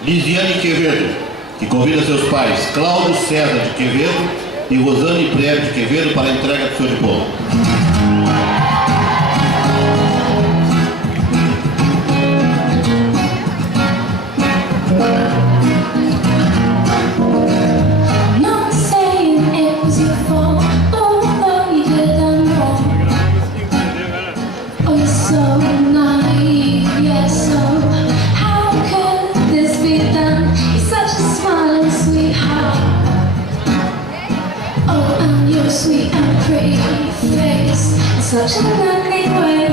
Lisiane Quevedo, que convida seus pais Cláudio César de Quevedo e Rosane Preve de Quevedo para a entrega do seu diploma. Sweet and pretty face, in such a lovely way,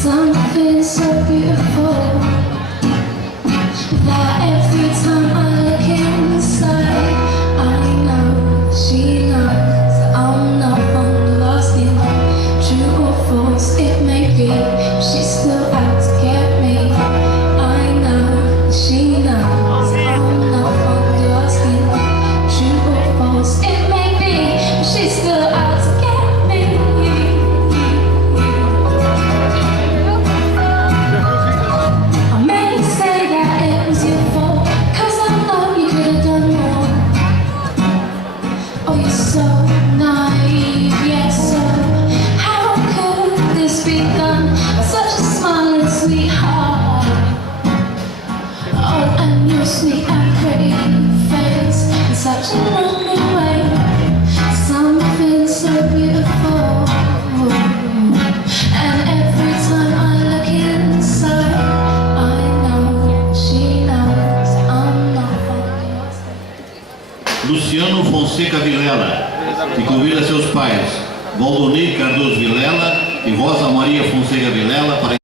something so beautiful that every time I look inside, I know she knows that I'm not fond of asking true or false it may be, she's still out to get me. I know she knows I'm not fond of asking true or false it may be. She's still out to get me. I may say that it was your fault, 'cause I know you could have done more. Oh, you're so naive, yes, so how could this be done? Such a smiling sweetheart. Oh, and your sweet and pretty face in such a lovely way, something so beautiful. And every time I look inside, I know she knows I'm not fond of. Luciano Fonseca Vilela, que convida seus pais Valdonir Cardoso Vilela e Rosa Maria Fonseca Vilela para